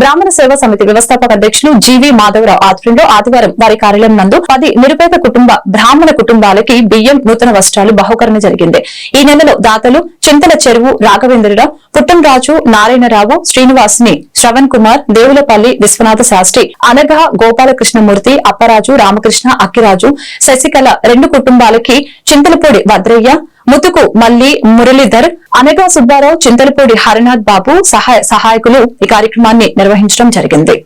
బ్రాహ్మణ సేవా సమితి వ్యవస్థాపక అధ్యక్షులు జీవి మాధవరావు ఆధ్వర్యంలో ఆదివారం వారి కార్యాలయం నందు 10 నిరుపేద బ్రాహ్మణ కుటుంబాలకి బియ్యం నూతన వస్త్రాలు బహుకరణ జరిగింది. ఈ నెలలో దాతలు చింతల చెరువు రాఘవేంద్రరావు, పుట్టంరాజు, నారాయణరావు, శ్రీనివాస్ని, శ్రవణ్ కుమార్, దేవులపల్లి విశ్వనాథ శాస్త్రి, అనగా గోపాలకృష్ణమూర్తి, అప్పరాజు, రామకృష్ణ, అక్కిరాజు, శశికళ 2 కుటుంబాలకి చింతలపూడి భద్రయ్య, ముతుకు మల్లి, మురళీధర్, అనగా సుబ్బారావు, చింతలపూడి హరినాథ్ బాబు సహాయకులు ఈ కార్యక్రమాన్ని నిర్వహించడం జరిగింది.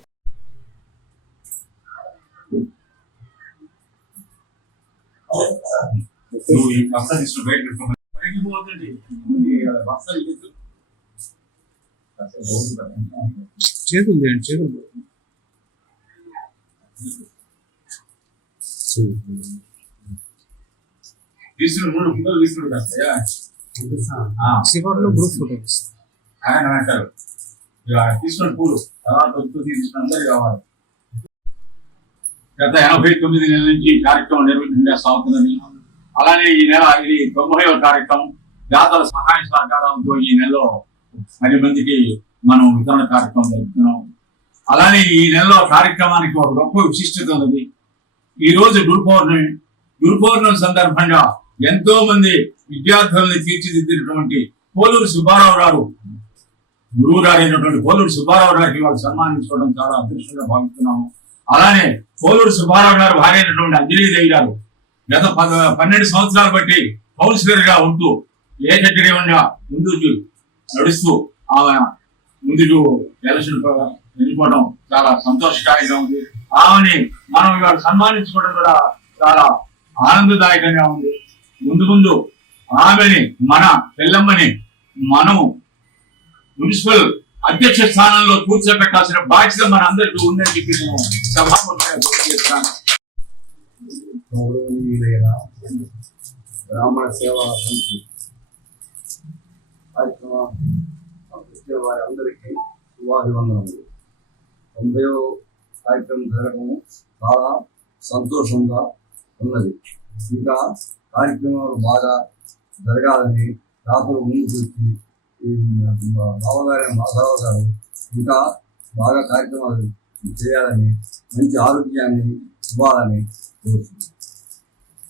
చివరిలో గ్రూప్ ఫోటో ఆయన అంటారు తీసుకున్న పూలు తర్వాత అందరికి కావాలి. గత 89 నెలల నుంచి కార్యక్రమం నిర్వహించబోతుందని, అలానే ఈ నెల ఇది 90వ కార్యక్రమం. దాతల సహాయ సహకారంతో ఈ నెలలో 10 మందికి మనం వితరణ కార్యక్రమం జరుపుతున్నాం. అలానే ఈ నెలలో కార్యక్రమానికి ఒక గొప్ప విశిష్టత ఉన్నది. ఈ రోజు గురు పౌర్ణమి సందర్భంగా ఎంతో మంది విద్యార్థులని తీర్చిదిద్దినటువంటి పోలూరు సుబ్బారావు గారు, గురువు గారు అయినటువంటి పోలూరు సుబ్బారావు గారికి వాళ్ళు సన్మానించుకోవడం చాలా అదృష్టంగా భావిస్తున్నాము. అలానే పోలూరు సుబ్బారావు గారు భార్య అయినటువంటి అంజలీదేవి గారు గత 12 సంవత్సరాలు బట్టి కౌన్సిలర్ గా ఉంటూ ఏకగ్రీవంగా ముందుకు నడుస్తూ ఆమె ముందుకు ఎలక్షన్ వెళ్ళిపోవడం చాలా సంతోషకారిగా ఉంది. ఆమెని మనం ఇవాళ సన్మానించుకోవడం కూడా చాలా ఆనందదాయకంగా ఉంది. ముందు ఆమెని, మన పెళ్ళమ్మని మనం మున్సిపల్ అధ్యక్ష స్థానంలో కూర్చోబెట్టాల్సిన బాధ్యత మన అందరికీ ఉందని చెప్పి నేను సభాముఖంగా గుర్తుచేస్తాను. బ్రాహ్మణ సేవా సమితి వారి అందరికీ శుభాభివందనములు. 90వ కార్యక్రమం జరగడం చాలా సంతోషంగా ఉన్నది. ఇంకా కార్యక్రమాలు బాగా జరగాలని దాతలు ముందుకు వచ్చి బావగారి మాధవ గారు ఇంకా బాగా కార్యక్రమాలు చేయాలని, మంచి ఆరోగ్యాన్ని ఇవ్వాలని కోరుతున్నాను.